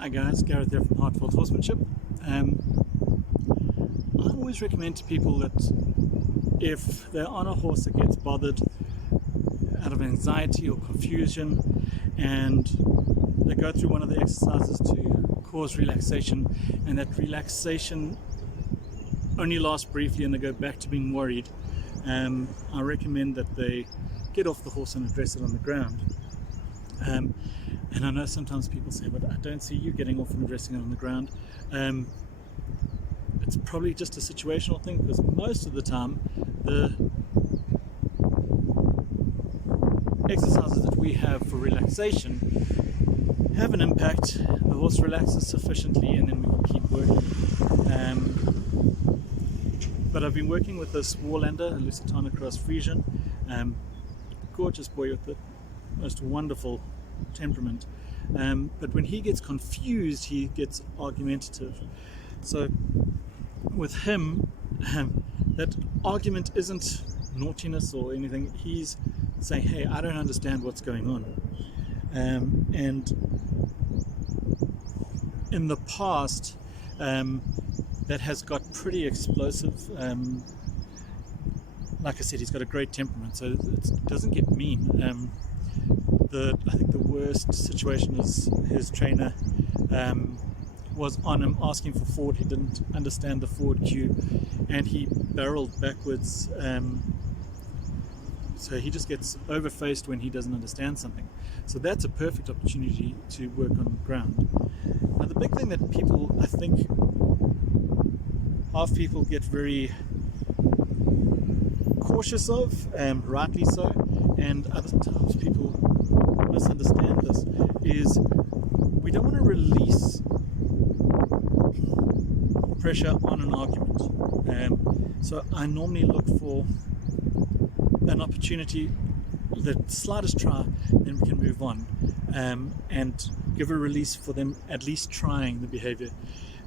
Hi guys, Gareth here from Heartfelt Horsemanship. I always recommend to people that if they're on a horse that gets bothered out of anxiety or confusion and they go through one of the exercises to cause relaxation, and that relaxation only lasts briefly and they go back to being worried, I recommend that they get off the horse and address it on the ground. And I know sometimes people say, but I don't see you getting off and addressing it on the ground. It's probably just a situational thing, because most of the time the exercises that we have for relaxation have an impact. The horse relaxes sufficiently and then we can keep working. But I've been working with this Warlander, a Lusitano Cross Frisian, gorgeous boy with the most wonderful temperament, but when he gets confused he gets argumentative. So with him, that argument isn't naughtiness or anything. He's saying, hey, I don't understand what's going on. And in the past that has got pretty explosive. Like I said, he's got a great temperament, so it doesn't get mean. I think the worst situation is his trainer was on him asking for forward. He didn't understand the forward cue and he barreled backwards. So he just gets overfaced when he doesn't understand something. So that's a perfect opportunity to work on the ground. Now the big thing that people, I think, half people get very cautious of, rightly so, and other times people misunderstand this, is we don't want to release pressure on an argument. So I normally look for an opportunity, the slightest try, then we can move on, and give a release for them at least trying the behavior.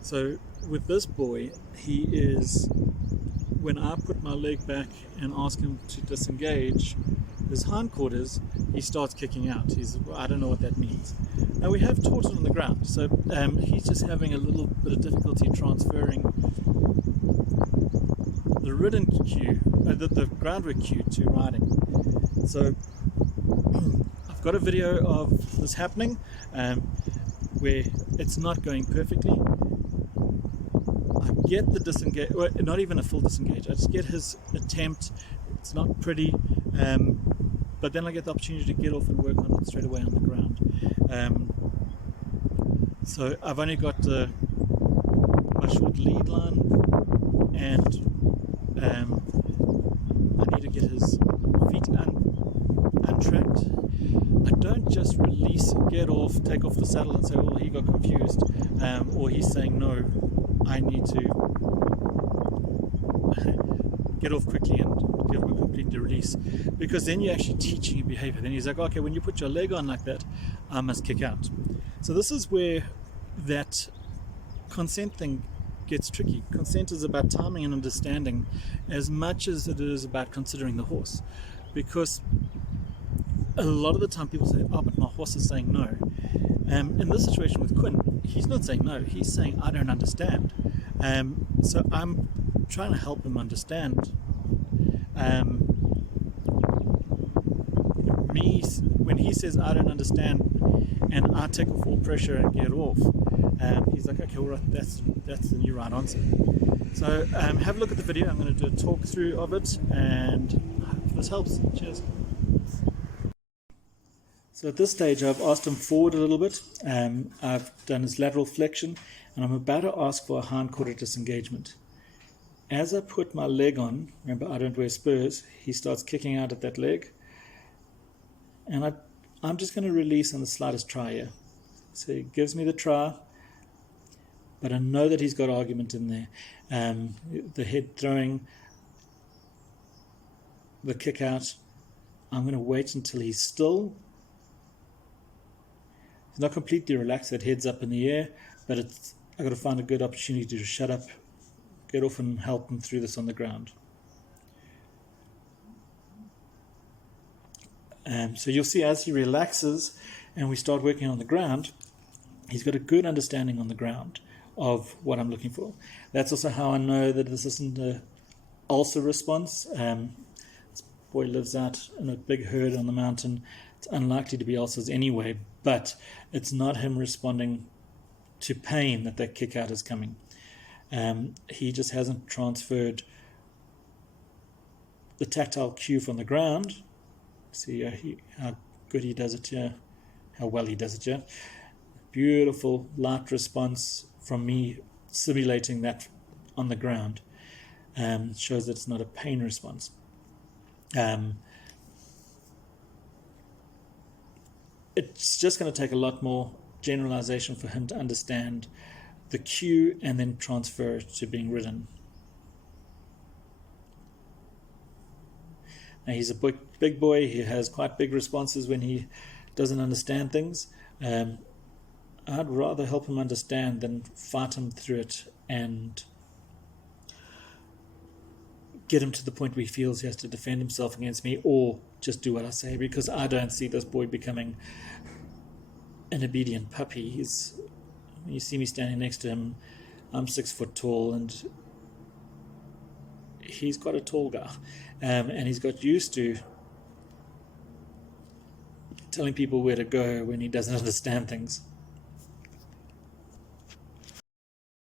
So with this boy, he is, when I put my leg back and ask him to disengage his hindquarters, he starts kicking out. I don't know what that means. Now we have taught it on the ground, so he's just having a little bit of difficulty transferring the ridden cue, the groundwork cue, to riding. So I've got a video of this happening where it's not going perfectly. I get the disengage, well, not even a full disengage, I just get his attempt. It's not pretty, but then I get the opportunity to get off and work on it straight away on the ground. So I've only got my short lead line, and I need to get his feet untracked. I don't just release, get off, take off the saddle and say, well, he got confused, or he's saying, no, I need to get off quickly and get him a complete release, because then you're actually teaching him behavior. Then he's like, okay, when you put your leg on like that, I must kick out. So this is where that consent thing gets tricky. Consent is about timing and understanding as much as it is about considering the horse, because a lot of the time people say, oh, but my horse is saying no. In this situation with Quinn, he's not saying no, he's saying I don't understand. So I'm trying to help him understand. When he says I don't understand and I take off all pressure and get off, he's like, okay, all right, that's the new right answer. So have a look at the video. I'm going to do a talk through of it, and I hope this helps. Cheers. So at this stage I've asked him forward a little bit, I've done his lateral flexion, and I'm about to ask for a hindquarter disengagement. As I put my leg on, remember I don't wear spurs, he starts kicking out at that leg, and I'm just going to release on the slightest try here. So he gives me the try, but I know that he's got argument in there. The head throwing, the kick out, I'm going to wait until he's still. He's not completely relaxed, that head's up in the air, but I've got to find a good opportunity to shut up, get off and help him through this on the ground. So you'll see as he relaxes and we start working on the ground, He's got a good understanding on the ground of what I'm looking for. That's also how I know that this isn't a ulcer response. This boy lives out in a big herd on the mountain. It's unlikely to be ulcers anyway, but it's not him responding to pain that kick out is coming. He just hasn't transferred the tactile cue from the ground. See how good he does it here, how well he does it here. Beautiful light response from me simulating that on the ground. Shows that it's not a pain response. It's just going to take a lot more generalization for him to understand the cue and then transfer it to being ridden. Now he's a big boy. He has quite big responses when he doesn't understand things. I'd rather help him understand than fight him through it and get him to the point where he feels he has to defend himself against me or just do what I say, because I don't see this boy becoming an obedient puppy. You see me standing next to him, I'm 6 foot tall and he's quite a tall guy, and he's got used to telling people where to go when he doesn't understand things.